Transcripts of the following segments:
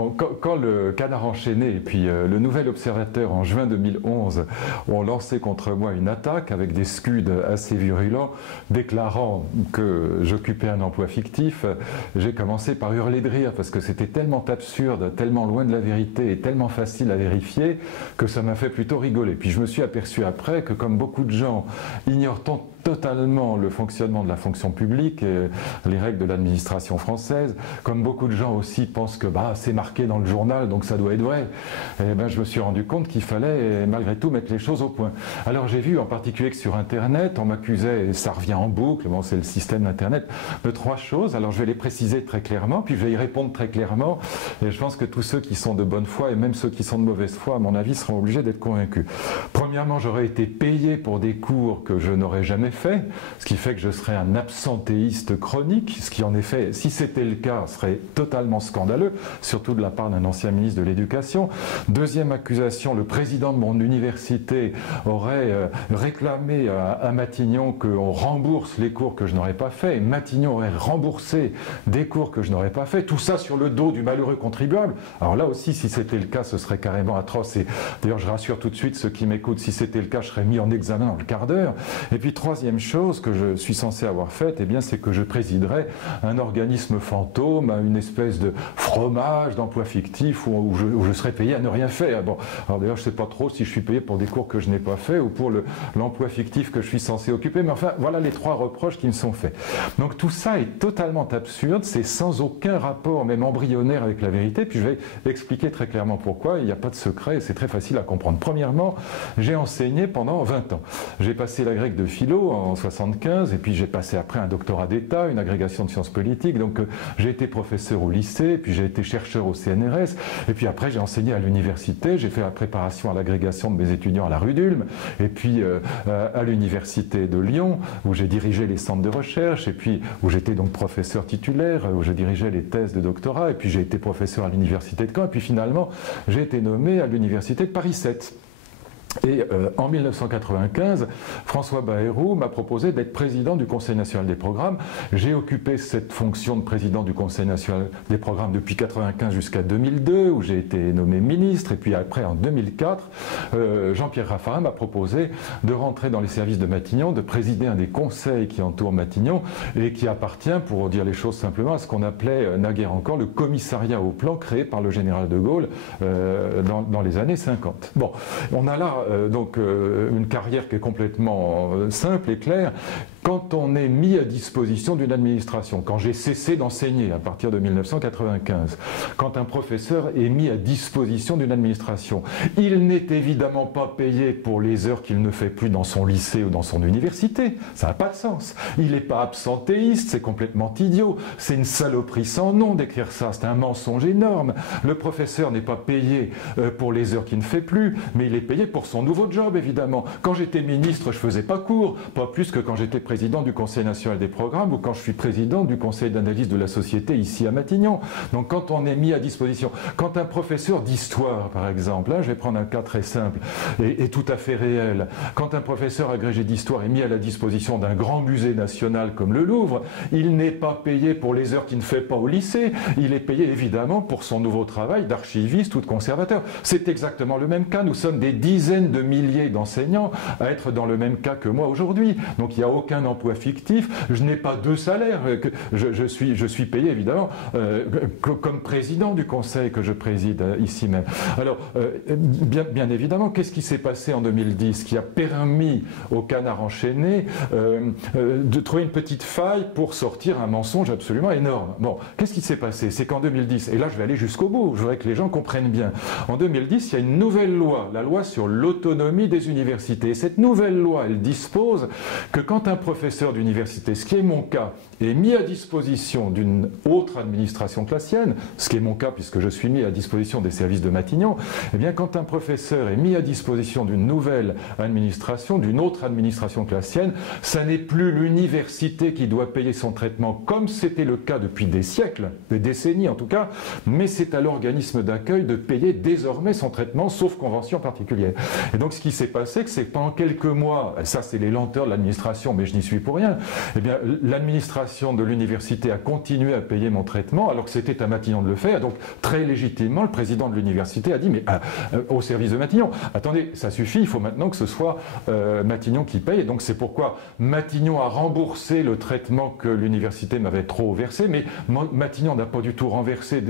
Bon, quand le Canard enchaîné et puis le Nouvel Observateur en juin 2011 ont lancé contre moi une attaque avec des scuds assez virulents, déclarant que j'occupais un emploi fictif, j'ai commencé par hurler de rire parce que c'était tellement absurde, tellement loin de la vérité et tellement facile à vérifier que ça m'a fait plutôt rigoler. Puis je me suis aperçu après que comme beaucoup de gens ignorent totalement le fonctionnement de la fonction publique et les règles de l'administration française, comme beaucoup de gens aussi pensent que c'est marqué dans le journal donc ça doit être vrai, et ben, je me suis rendu compte qu'il fallait malgré tout mettre les choses au point. Alors j'ai vu en particulier que sur internet on m'accusait, et ça revient en boucle, bon, c'est le système d'internet, de 3 choses. Alors je vais les préciser très clairement puis je vais y répondre très clairement, et je pense que tous ceux qui sont de bonne foi et même ceux qui sont de mauvaise foi à mon avis seront obligés d'être convaincus. Premièrement, j'aurais été payé pour des cours que je n'aurais jamais fait, ce qui fait que je serais un absentéiste chronique, ce qui en effet, si c'était le cas, serait totalement scandaleux, surtout de la part d'un ancien ministre de l'Éducation. Deuxième accusation, le président de mon université aurait réclamé à Matignon qu'on rembourse les cours que je n'aurais pas fait, et Matignon aurait remboursé des cours que je n'aurais pas fait, tout ça sur le dos du malheureux contribuable. Alors là aussi, si c'était le cas, ce serait carrément atroce, et d'ailleurs je rassure tout de suite ceux qui m'écoutent, si c'était le cas, je serais mis en examen dans le quart d'heure. Et puis troisième chose que je suis censé avoir faite, eh bien c'est que je présiderais un organisme fantôme, une espèce de fromage d'emploi fictif où je serais payé à ne rien faire. Bon, alors d'ailleurs je ne sais pas trop si je suis payé pour des cours que je n'ai pas fait ou pour l'emploi fictif que je suis censé occuper, mais enfin voilà les 3 reproches qui me sont faits. Donc tout ça est totalement absurde, c'est sans aucun rapport même embryonnaire avec la vérité, puis je vais expliquer très clairement pourquoi, il n'y a pas de secret et c'est très facile à comprendre. Premièrement, j'ai enseigné pendant 20 ans. J'ai passé la grecque de philo en 75 et puis j'ai passé après un doctorat d'État, une agrégation de sciences politiques, donc j'ai été professeur au lycée, puis j'ai été chercheur au CNRS, et puis après j'ai enseigné à l'université, j'ai fait la préparation à l'agrégation de mes étudiants à la rue d'Ulm, et puis à l'université de Lyon, où j'ai dirigé les centres de recherche, et puis où j'étais donc professeur titulaire, où je dirigeais les thèses de doctorat, et puis j'ai été professeur à l'université de Caen, et puis finalement j'ai été nommé à l'université de Paris 7. Et en 1995, François Bayrou m'a proposé d'être président du Conseil national des programmes. J'ai occupé cette fonction de président du Conseil national des programmes depuis 1995 jusqu'à 2002, où j'ai été nommé ministre. Et puis après, en 2004, Jean-Pierre Raffarin m'a proposé de rentrer dans les services de Matignon, de présider un des conseils qui entourent Matignon et qui appartient, pour dire les choses simplement, à ce qu'on appelait naguère encore le commissariat au plan créé par le général de Gaulle dans les années 50. Bon, on a là donc une carrière qui est complètement simple et claire. Quand on est mis à disposition d'une administration, quand j'ai cessé d'enseigner à partir de 1995, quand un professeur est mis à disposition d'une administration, il n'est évidemment pas payé pour les heures qu'il ne fait plus dans son lycée ou dans son université. Ça n'a pas de sens. Il n'est pas absentéiste, c'est complètement idiot. C'est une saloperie sans nom d'écrire ça, c'est un mensonge énorme. Le professeur n'est pas payé pour les heures qu'il ne fait plus, mais il est payé pour son nouveau job, évidemment. Quand j'étais ministre, je ne faisais pas cours, pas plus que quand j'étais président du Conseil national des programmes ou quand je suis président du Conseil d'analyse de la société ici à Matignon. Donc quand on est mis à disposition, quand un professeur d'histoire par exemple, là je vais prendre un cas très simple et tout à fait réel, quand un professeur agrégé d'histoire est mis à la disposition d'un grand musée national comme le Louvre, il n'est pas payé pour les heures qu'il ne fait pas au lycée, il est payé évidemment pour son nouveau travail d'archiviste ou de conservateur. C'est exactement le même cas, nous sommes des dizaines de milliers d'enseignants à être dans le même cas que moi aujourd'hui. Donc il n'y a aucun emploi fictif, je n'ai pas 2 salaires, je suis payé évidemment comme président du conseil que je préside ici même. Alors bien évidemment, qu'est-ce qui s'est passé en 2010 qui a permis au Canard enchaîné de trouver une petite faille pour sortir un mensonge absolument énorme? Bon, qu'est-ce qui s'est passé? C'est qu'en 2010, et là je vais aller jusqu'au bout, je voudrais que les gens comprennent bien, en 2010 il y a une nouvelle loi, la loi sur l'autonomie des universités, et cette nouvelle loi elle dispose que quand un professeur d'université, ce qui est mon cas, est mis à disposition d'une autre administration que la sienne, ce qui est mon cas puisque je suis mis à disposition des services de Matignon, eh bien quand un professeur est mis à disposition d'une nouvelle administration, d'une autre administration que la sienne, ça n'est plus l'université qui doit payer son traitement comme c'était le cas depuis des siècles, des décennies en tout cas, mais c'est à l'organisme d'accueil de payer désormais son traitement, sauf convention particulière. Et donc ce qui s'est passé, c'est que pendant quelques mois, ça c'est les lenteurs de l'administration, mais je n'y n'y suis pour rien. Eh bien, l'administration de l'université a continué à payer mon traitement alors que c'était à Matignon de le faire. Donc, très légitimement, le président de l'université a dit, mais au service de Matignon, attendez, ça suffit, il faut maintenant que ce soit Matignon qui paye. Et donc, c'est pourquoi Matignon a remboursé le traitement que l'université m'avait trop versé, mais Matignon n'a pas du tout remboursé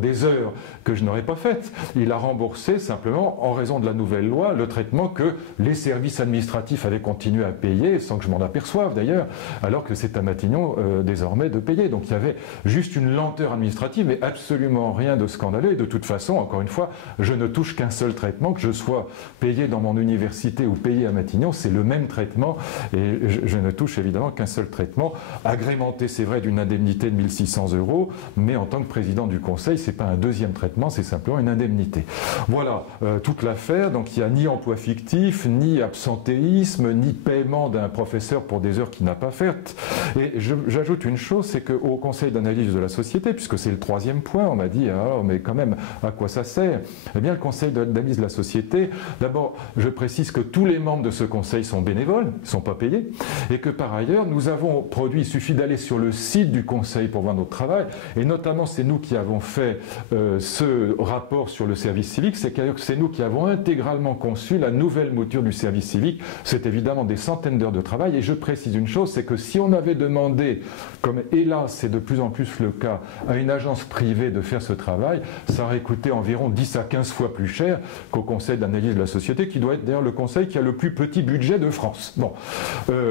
des heures que je n'aurais pas faites. Il a remboursé simplement, en raison de la nouvelle loi, le traitement que les services administratifs avaient continué à payer, sans que je m'en aperçoive d'ailleurs, alors que c'est à Matignon désormais de payer. Donc il y avait juste une lenteur administrative, mais absolument rien de scandaleux. Et de toute façon, encore une fois, je ne touche qu'un seul traitement, que je sois payé dans mon université ou payé à Matignon, c'est le même traitement, et je ne touche évidemment qu'un seul traitement, agrémenté, c'est vrai, d'une indemnité de 1 600 €, mais en tant que président du conseil, c'est pas un deuxième traitement, c'est simplement une indemnité. Voilà toute l'affaire. Donc il n'y a ni emploi fictif, ni absentéisme, ni paiement d'un professeur pour des heures qu'il n'a pas faites. Et j'ajoute une chose, c'est qu'au conseil d'analyse de la société, puisque c'est le troisième point, on m'a dit, alors, mais quand même, à quoi ça sert? Eh bien, le conseil d'analyse de la société, d'abord, je précise que tous les membres de ce conseil sont bénévoles, ils ne sont pas payés, et que par ailleurs, nous avons produit, il suffit d'aller sur le site du conseil pour voir notre travail, et notamment, c'est nous qui avons fait ce rapport sur le service civique, c'est nous qui avons intégralement conçu la nouvelle mouture du service civique. C'est évidemment des centaines d'heures de travail, et je précise une chose, c'est que si on avait demandé, comme hélas c'est de plus en plus le cas, à une agence privée de faire ce travail, ça aurait coûté environ 10 à 15 fois plus cher qu'au conseil d'analyse de la société, qui doit être d'ailleurs le conseil qui a le plus petit budget de France. Bon,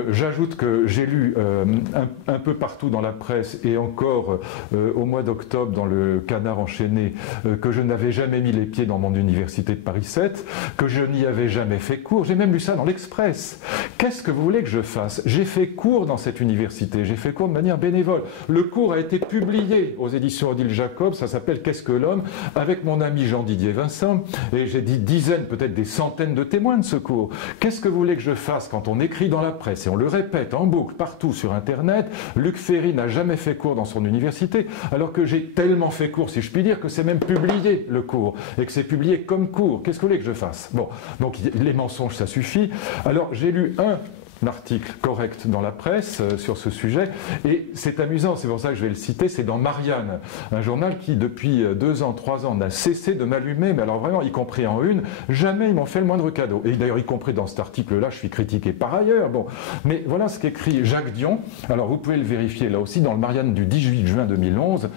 j'ajoute que j'ai lu un peu partout dans la presse, et encore au mois d'octobre dans le Canard enchaîné, que je n'avais jamais mis les pieds dans mon université de Paris 7, que je n'y avais jamais fait cours. J'ai même lu ça dans l'Express. Qu'est-ce que vous voulez que je fasse? J'ai fait cours dans cette université, j'ai fait cours de manière bénévole. Le cours a été publié aux éditions Odile Jacob, ça s'appelle Qu'est-ce que l'homme, avec mon ami Jean-Didier Vincent, et j'ai dit dizaines, peut-être des centaines de témoins de ce cours. Qu'est-ce que vous voulez que je fasse quand on écrit dans la presse, et on le répète en boucle partout sur Internet, Luc Ferry n'a jamais fait cours dans son université, alors que j'ai tellement fait cours, si je puis dire, que c'est même publié le cours, et que c'est publié comme cours. Qu'est-ce que vous voulez que je fasse? Bon, donc les mensonges, ça suffit. Alors j'ai lu un article correct dans la presse sur ce sujet, et c'est amusant, c'est pour ça que je vais le citer, c'est dans Marianne, un journal qui depuis 2 ans, 3 ans n'a cessé de m'allumer, mais alors vraiment, y compris en une, jamais ils m'ont fait le moindre cadeau. Et d'ailleurs, y compris dans cet article-là, je suis critiqué par ailleurs. Bon, mais voilà ce qu'écrit Jacques Dion. Alors vous pouvez le vérifier là aussi dans le Marianne du 18 juin 2011,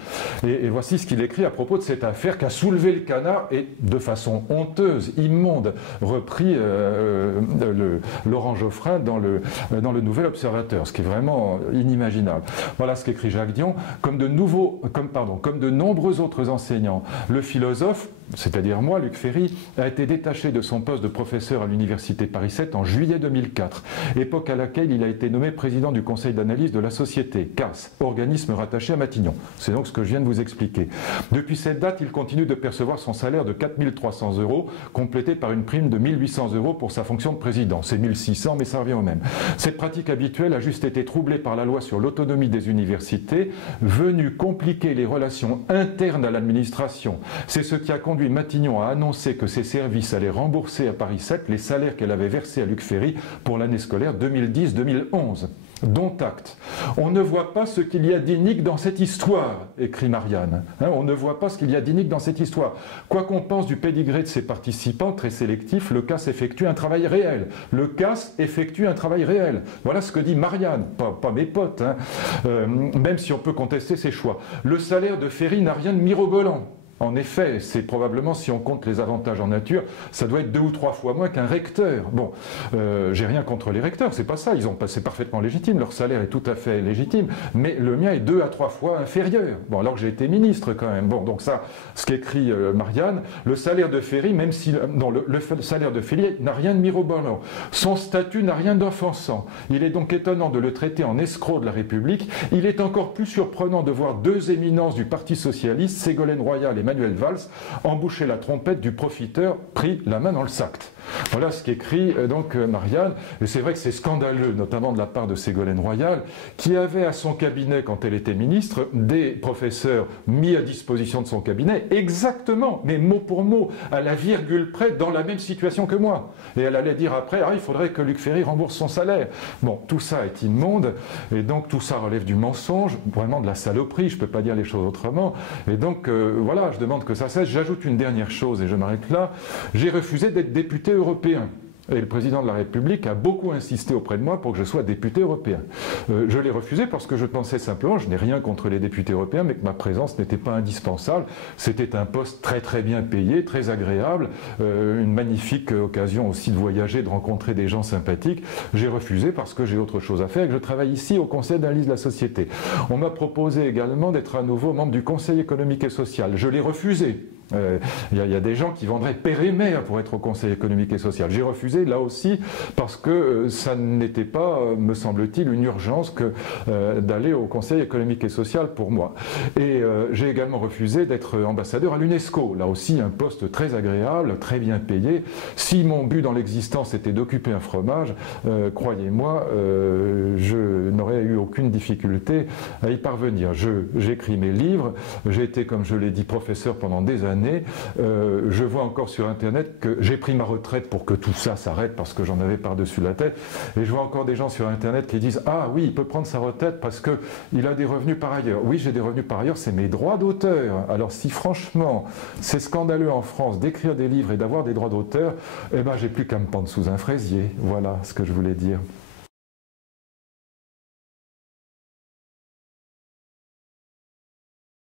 et voici ce qu'il écrit à propos de cette affaire qu'a soulevé le Canard et de façon honteuse, immonde, repris Laurent Geoffrin dans le Nouvel Observateur, ce qui est vraiment inimaginable. Voilà ce qu'écrit Jacques Dion. Comme de nombreux autres enseignants, le philosophe, c'est-à-dire moi, Luc Ferry, a été détaché de son poste de professeur à l'université Paris 7 en juillet 2004, époque à laquelle il a été nommé président du conseil d'analyse de la société, CAS, organisme rattaché à Matignon. C'est donc ce que je viens de vous expliquer. Depuis cette date, il continue de percevoir son salaire de 4 300 €, complété par une prime de 1 800 € pour sa fonction de président. C'est 1 600, mais ça revient au même. Cette pratique habituelle a juste été troublée par la loi sur l'autonomie des universités, venue compliquer les relations internes à l'administration. C'est ce qui a conduit Matignon à annoncer que ses services allaient rembourser à Paris 7 les salaires qu'elle avait versés à Luc Ferry pour l'année scolaire 2010-2011. Dont acte. On ne voit pas ce qu'il y a d'inique dans cette histoire, écrit Marianne. On ne voit pas ce qu'il y a d'inique dans cette histoire. Quoi qu'on pense du pédigré de ses participants, très sélectifs, le CAS effectue un travail réel. Le CAS effectue un travail réel. Voilà ce que dit Marianne, pas mes potes, même si on peut contester ses choix. Le salaire de Ferry n'a rien de mirobolant. En effet, c'est probablement, si on compte les avantages en nature, ça doit être 2 ou 3 fois moins qu'un recteur. Bon, j'ai rien contre les recteurs, c'est pas ça, c'est parfaitement légitime, leur salaire est tout à fait légitime, mais le mien est 2 à 3 fois inférieur. Bon, alors que j'ai été ministre quand même. Bon, donc ça, ce qu'écrit Marianne, le salaire de Ferry, même si le salaire de Ferry n'a rien de mirobolant, son statut n'a rien d'offensant. Il est donc étonnant de le traiter en escroc de la République. Il est encore plus surprenant de voir 2 éminences du Parti socialiste, Ségolène Royal et Manuel Valls, embouchez la trompette du profiteur pris la main dans le sac. Voilà ce qu'écrit donc Marianne, et c'est vrai que c'est scandaleux, notamment de la part de Ségolène Royal, qui avait à son cabinet, quand elle était ministre, des professeurs mis à disposition de son cabinet, exactement, mais mot pour mot, à la virgule près, dans la même situation que moi. Et elle allait dire après, ah, il faudrait que Luc Ferry rembourse son salaire. Bon, tout ça est immonde, et donc tout ça relève du mensonge, vraiment de la saloperie, je ne peux pas dire les choses autrement. Et donc, voilà, je demande que ça cesse. J'ajoute une dernière chose, et je m'arrête là. J'ai refusé d'être député européen. Et le président de la République a beaucoup insisté auprès de moi pour que je sois député européen. Je l'ai refusé parce que je pensais simplement, je n'ai rien contre les députés européens, mais que ma présence n'était pas indispensable. C'était un poste très très bien payé, très agréable, une magnifique occasion aussi de voyager, de rencontrer des gens sympathiques. J'ai refusé parce que j'ai autre chose à faire et que je travaille ici au Conseil d'analyse de la société. On m'a proposé également d'être à nouveau membre du Conseil économique et social. Je l'ai refusé. Il y a des gens qui vendraient père et mère pour être au Conseil économique et social. J'ai refusé là aussi parce que ça n'était pas, me semble-t-il, une urgence que d'aller au Conseil économique et social pour moi. Et j'ai également refusé d'être ambassadeur à l'UNESCO. Là aussi, un poste très agréable, très bien payé. Si mon but dans l'existence était d'occuper un fromage, croyez-moi, je n'aurais eu aucune difficulté à y parvenir. J'écris mes livres, j'ai été, comme je l'ai dit, professeur pendant des années. Je vois encore sur Internet que j'ai pris ma retraite pour que tout ça s'arrête parce que j'en avais par-dessus la tête. Et je vois encore des gens sur Internet qui disent « Ah oui, il peut prendre sa retraite parce qu'il a des revenus par ailleurs. » Oui, j'ai des revenus par ailleurs, c'est mes droits d'auteur. Alors si franchement, c'est scandaleux en France d'écrire des livres et d'avoir des droits d'auteur, eh ben j'ai plus qu'à me pendre sous un fraisier. Voilà ce que je voulais dire.